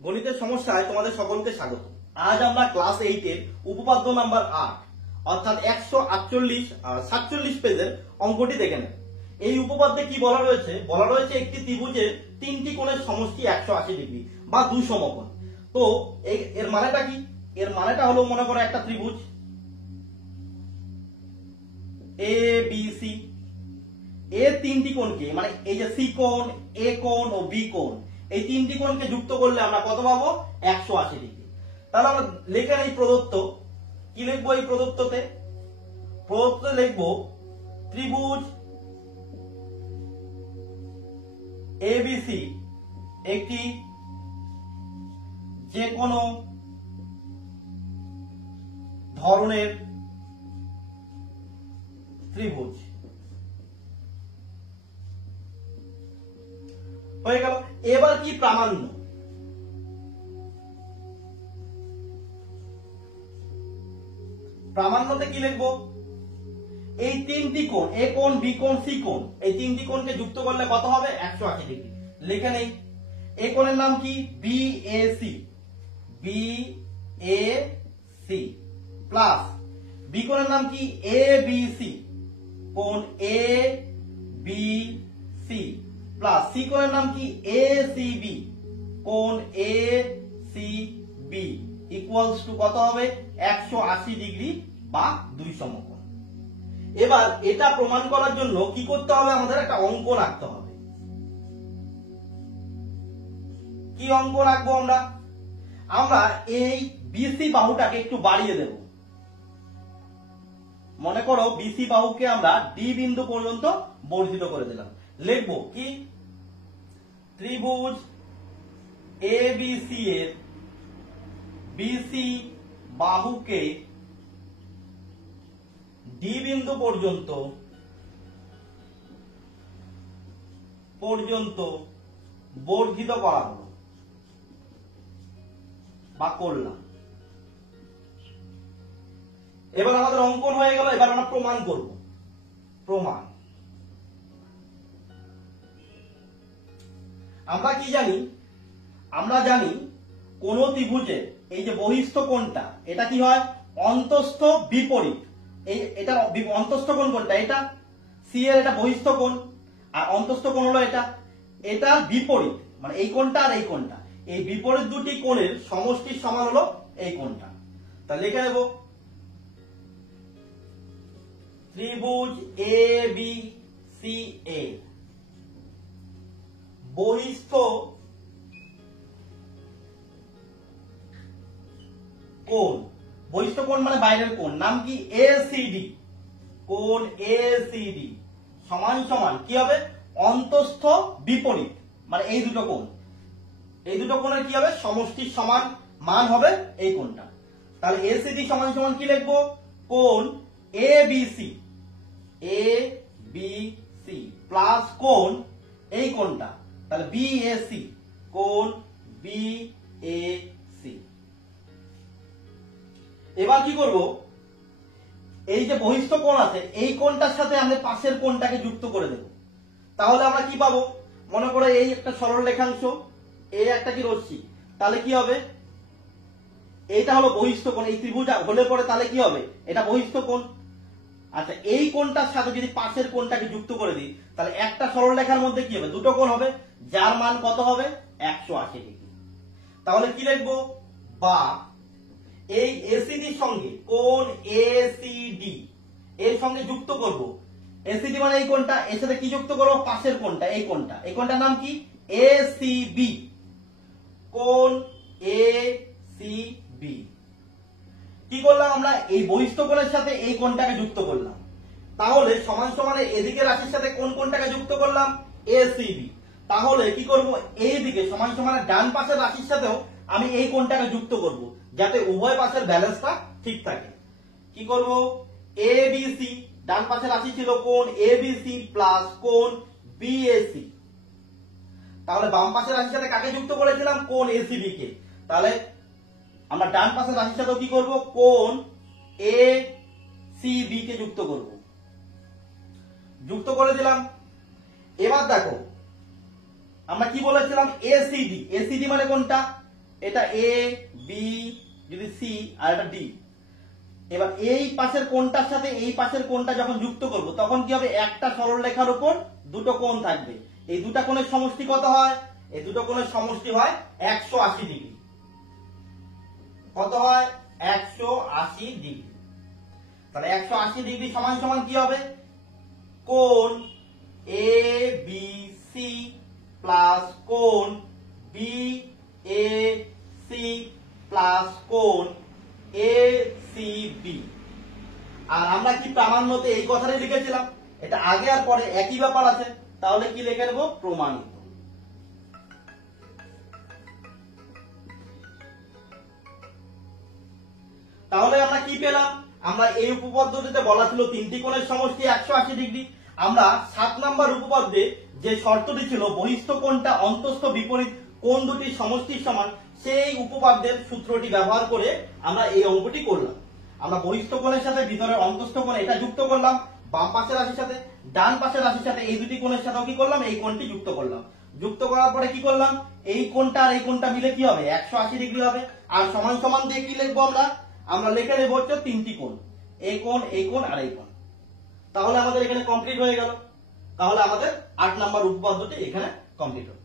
গণিতের সমস্যায় তোমাদের সকলকে স্বাগত। আজ আমরা ক্লাস 8 এর উপপাদ্য নাম্বার 8 অর্থাৎ 147 পেজের অঙ্কটি দেখে নেব। এই উপপাদ্যে কি বলা রয়েছে? বলা রয়েছে একটি ত্রিভুজের তিনটি কোণের সমষ্টি 180 ডিগ্রি বা দুই সমকোণ। তো এর মানেটা কি? এর মানেটা হলো, মনে করো একটা ত্রিভুজ এ বি সি, এর তিনটি কোণকে, মানে এই যে সি কোণ, এ কোণ ও বি কোণ, এই তিনটি কোণকে যুক্ত করলে আমরা কত পাবো? 180 ডিগ্রি। তাহলে আমরা লিখে নেই প্রদত্ত। কি লিখবো এই প্রদত্ততে? প্রদত্তে লিখবো ত্রিভুজ এবিসি একটি যে কোনো ধরনের ত্রিভুজ। হয়ে গেল। এবার কি প্রামাণ্য? প্রামাণ্যতে কি লিখবো? এই তিনটি কোণ, এ কোণ, বি কোণ, সি কোণ, এই তিনটি কোণকে যুক্ত করলে কত হবে? 180 ডিগ্রি। লিখে নেই। এ কোণের নাম কি? B A C, B A C plus B কোণের নাম কি? এ বি সি, কোণ A B C plus C কোণের নাম কি? এ সি বি, কোণ A C B equals to কত হবে? 180 ডিগ্রি বা দুই সমকোণ। এবার এটা প্রমাণ করার জন্য কি করতে হবে? আমাদের একটা অঙ্ক রাখতে হবে। কি অঙ্ক রাখবো আমরা? আমরা এই বিসি বাহুটাকে একটু বাড়িয়ে দেব। মনে করো বিসি বাহুকে আমরা ডি বিন্দু পর্যন্ত বর্ধিত করে দিলাম। লিখবো কি? ত্রিভুজ এবিসি এর বিসি বাহুকে ডি বিন্দু পর্যন্ত বর্ধিত করা হলো বা করলাম। এবার আমাদের অঙ্কন হয়ে গেল। এবার আমরা প্রমাণ করব। প্রমাণ আমরা কি জানি? আমরা জানি কোন ত্রিভুজের এই যে বহিস্থ কোণটা, এটা কি হয়? অন্তস্থ বিপরীত। এটা অন্তস্থ কোণ কোনটা? এটা সি এর, এটা বহিস্থ কোণ, আর অন্তস্থ কোণ হলো এটা। এটা বিপরীত, মানে এই কোণটা আর এই কোণটা, এই বিপরীত দুটি কোণের সমষ্টির সমান হলো এই কোণটা। তাহলে লিখে দেব ত্রিভুজ এ বি সি এ বহিস্থ কোণ, বহিস্থ কোণ মানে বাইরের কোণ, নাম কি? এসিডি, কোণ এসিডি সমান সমান কি হবে? অন্তস্থ বিপরীত, মানে এই দুটো কোণ, এই দুটো কোণের কি হবে? সমষ্টির সমান মান হবে এই কোণটা। তাহলে এসিডি সমান সমান কি লিখবো? কোণ A B C, A B C plus কোণ এই কোণটা, তাহলে বি এ সি, কোণ বি এ সি। এবার কি করব? এই যে বহিস্থ কোণ আছে, এই কোণটার সাথে আমরা পাশের কোণটাকে যুক্ত করে দেব। তাহলে আমরা কি পাবো? মনে করো এই একটা সরল রেখাংশ, এই একটা কি রশ্মি, তাহলে কি হবে? এইটা হলো বহিস্থ কোণ। এই ত্রিভুজ হলে পরে তাহলে কি হবে? এটা বহিস্থ কোণ। আচ্ছা, এই কোণটার সাথে যদি পাশের কোণটাকে যুক্ত করে দিই, তাহলে একটা সরল রেখার মধ্যে কি হবে? দুটো কোণ হবে, যার মান কত হবে? 180 ডিগ্রি। তাহলে কি লিখবো? বা এই এসিডি সঙ্গে কোণ এসিডি এর সঙ্গে যুক্ত করব। এসিডি মানে এই কোণটা, এর সাথে কি যুক্ত করব? পাশের কোণটা, এই কোণটা, এই কোণটার নাম কি? এসিবি, কোণ এসিবি। কি করলাম আমরা? এই বহিস্থ কোণের সাথে এই কোণটাকে যুক্ত করলাম। তাহলে সমান সমানে এদিকে রাশির সাথে কোন কোণটাকে যুক্ত করলাম? এসিবি। তাহলে কি করব? এই দিকে সমান সমানে ডান পাশের রাশির সাথেও আমি এই কোণটাকে যুক্ত করব, যাতে উভয় পাশের ব্যালেন্সটা ঠিক থাকে। কি করব? এবিসি, ডান পাশের রাশি ছিল কোণ এবিসি প্লাস কোণ বিএসি। তাহলে বাম পাশের রাশির সাথে কাকে যুক্ত করেছিলাম? কোণ এসিবি কে। তাহলে আমরা ডান পাশের রাশির সাথে কি করব? কোণ এ সি বি কে যুক্ত করব। যুক্ত করে দিলাম। এবার দেখো আমরা কি বলেছিলাম? এসিডি, এসিডি মানে কোনটা? এটা এ বি যদি সি আর এটা ডি। এবার এই পাশের কোণটার সাথে এই পাশের কোণটা যখন যুক্ত করব তখন কি হবে, একটা সরলরেখার উপর দুটো কোণ থাকবে। এই দুটো কোণের সমষ্টি কত হয়, এই দুটো কোণের সমষ্টি হয় 180 ডিগ্রি। কত হয়, 180 ডিগ্রি। তাহলে 180 ডিগ্রি সমান সমান কি হবে, কোণ এ বি সি প্লাস কোণ বি এ সি প্লাস কোণ এ সি বি। আর আমরা কি প্রামাণ্যতে এই কথাটাই লিখেছিলাম, এটা আগে আর পরে একই ব্যাপার আছে, তাহলে কি লিখে নেব, প্রমাণিত। তাহলে আমরা কি পেলাম, আমরা এই উপপাদ্যটিতে বলা ছিল তিনটি কোণের সমষ্টি 180 ডিগ্রি। আমরা 7 নম্বর উপপাদ্যে যে শর্তটি ছিল বহিস্থ কোণটা অন্তস্থ বিপরীত কোণ দুটির সমষ্টির সমান, সেই উপপাদ্যের সূত্রটি ব্যবহার করে আমরা এই অঙ্কটি করলাম। আমরা বহিস্থ কোণের সাথে ভিতরের অন্তস্থ কোণ এটা যুক্ত করলাম বাম পাশের রাশির সাথে, ডান পাশের রাশির সাথে এই দুটি কোণের সাথেও কি করলাম, এই কোণটি যুক্ত করলাম। যুক্ত করার পরে কি করলাম, এই কোণটা আর এই কোণটা মিলে কি হবে, 180 ডিগ্রি হবে। আর সমান সমান দিয়ে কি লিখবো, আমরা লিখে নেব হচ্ছে তিনটি কোণ, এই কোণ এই কোণ আর এই কোণ। তাহলে আমাদের এখানে কমপ্লিট হয়ে গেল। তাহলে আমাদের 8 নম্বর উপপাদ্যটি এখানে কমপ্লিট হলো।